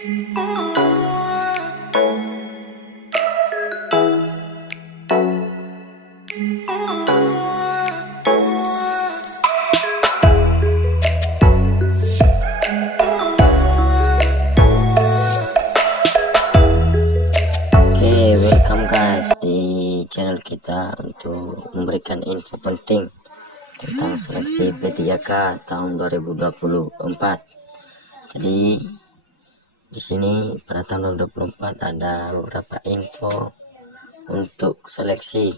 Welcome guys di channel kita untuk memberikan info penting tentang seleksi P3K tahun 2024. Jadi di sini pada tahun 2024 ada beberapa info untuk seleksi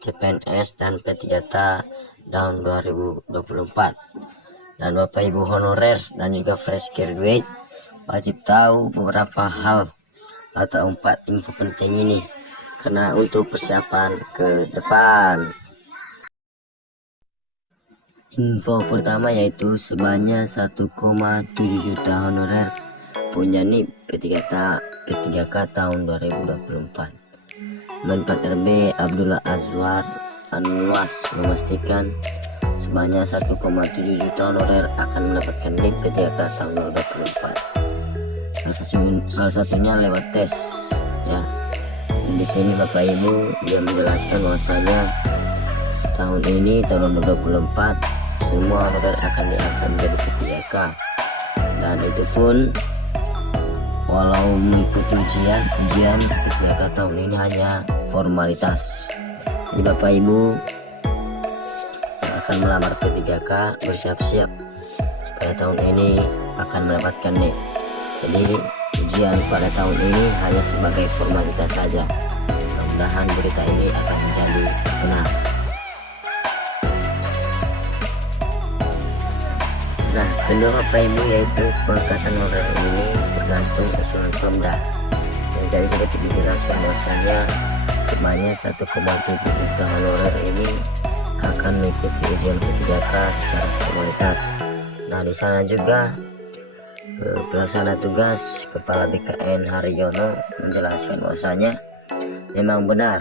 CPNS dan P3K tahun 2024. Dan Bapak Ibu honorer dan juga fresh graduate wajib tahu beberapa hal atau 4 info penting ini karena untuk persiapan ke depan. Info pertama yaitu sebanyak 1,7 juta honorer punya NIP P3K tahun 2024. Menpan RB Abdullah Azwar Anwas memastikan sebanyak 1,7 juta honorer akan mendapatkan NIP P3K tahun 2024. Salah satunya lewat tes ya. Di sini Bapak Ibu dia menjelaskan bahwasanya tahun ini tahun 2024 semua honorer akan diangkat menjadi P3K, dan itu pun walau mengikuti ujian P3K tahun ini hanya formalitas. Jadi Bapak Ibu yang akan melamar P3K bersiap-siap supaya tahun ini akan mendapatkan NIP. Jadi ujian pada tahun ini hanya sebagai formalitas saja. Mudah-mudahan berita ini akan menjadi benar. Nah, kedua Bapak Ibu yaitu pengangkatan honorer ini tergantung usulan Pemda. Yang jadi seperti dijelaskan bahwasanya sebanyak 1,7 juta honorer ini akan mengikuti ujian P3K secara formalitas. Nah, di sana juga pelaksana tugas Kepala BKN Haryono menjelaskan bahwasanya memang benar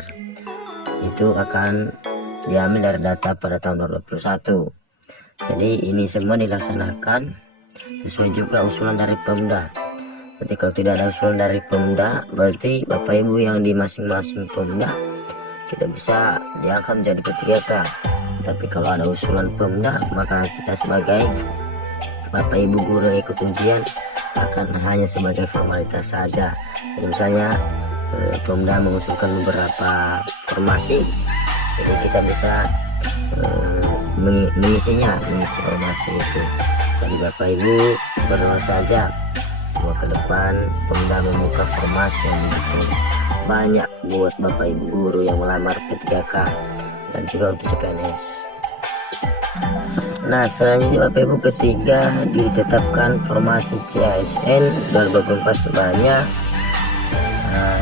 itu akan diambil dari data pada tahun 2021. Jadi ini semua dilaksanakan sesuai juga usulan dari Pemda. Berarti kalau tidak ada usulan dari Pemda, berarti Bapak Ibu yang di masing-masing Pemda tidak bisa diangkat menjadi P3K. Tapi kalau ada usulan Pemda, maka kita sebagai Bapak Ibu guru yang ikut ujian akan hanya sebagai formalitas saja. Jadi misalnya Pemda mengusulkan beberapa formasi, jadi kita bisa mengisi formasi itu. Jadi Bapak Ibu berdoa saja semoga ke depan Pemda membuka formasi yang betul banyak buat Bapak Ibu guru yang melamar P3K dan juga untuk CPNS. Nah, selanjutnya Bapak Ibu ketiga ditetapkan formasi CASN 2024 sebanyak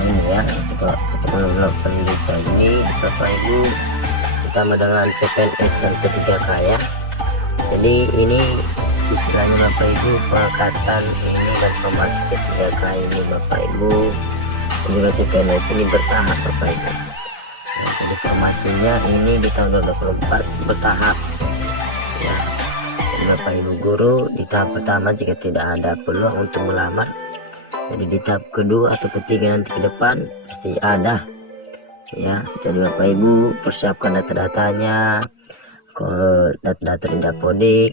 ini ya 1,8 juta. Ini Bapak Ibu ditambah dengan CPNS dan P3K ya. Jadi ini istilahnya Bapak Ibu pengangkatan ini dan formasi P3K ini Bapak Ibu dan juga CPNS ini bertahap Bapak Ibu. Nah, jadi formasinya ini di tahun 2024 bertahap ya. Jadi Bapak Ibu guru di tahap pertama jika tidak ada peluang untuk melamar, jadi di tahap kedua atau ketiga nanti ke depan pasti ada ya. Jadi Bapak Ibu persiapkan data-datanya, kalau data-data di Dapodik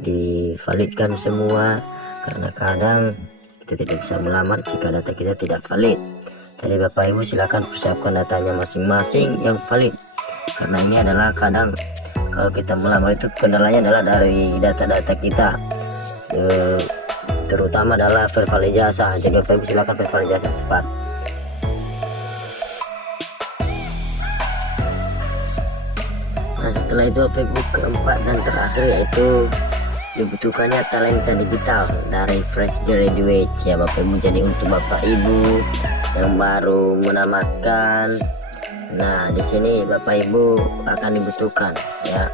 divalidkan semua, karena kadang kita tidak bisa melamar jika data kita tidak valid. Jadi Bapak Ibu silakan persiapkan datanya masing-masing yang valid, karena ini adalah kadang kalau kita melamar itu kendalanya adalah dari data-data kita, terutama adalah verifal ijazah. Jadi Bapak Ibu silakan verifal ijazah cepat. Nah, setelah itu Bapak Ibu keempat dan terakhir yaitu dibutuhkannya talenta digital dari fresh graduate ya Bapak Ibu. Jadi untuk Bapak Ibu yang baru menamatkan, nah di sini Bapak Ibu akan dibutuhkan ya.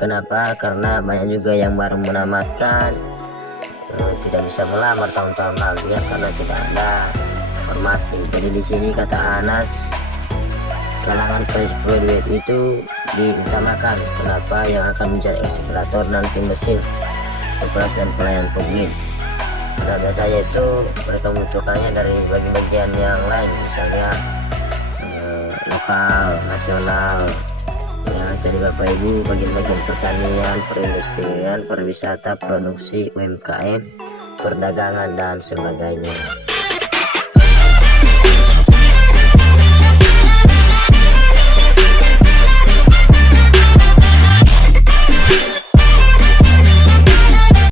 Kenapa? Karena banyak juga yang baru menamatkan tidak bisa melamar tahun-tahun lalu ya, karena tidak ada formasi. Jadi di sini kata Anas, kalangan fresh graduate itu diutamakan. Kenapa? Yang akan menjadi eskalator nanti mesin operasi dan pelayanan publik. Nah biasanya itu mereka membutuhkannya dari bagian yang lain, misalnya lokal, nasional ya. Jadi Bapak Ibu, bagian-bagian pertanian, perindustrian, pariwisata, produksi, UMKM, perdagangan dan sebagainya.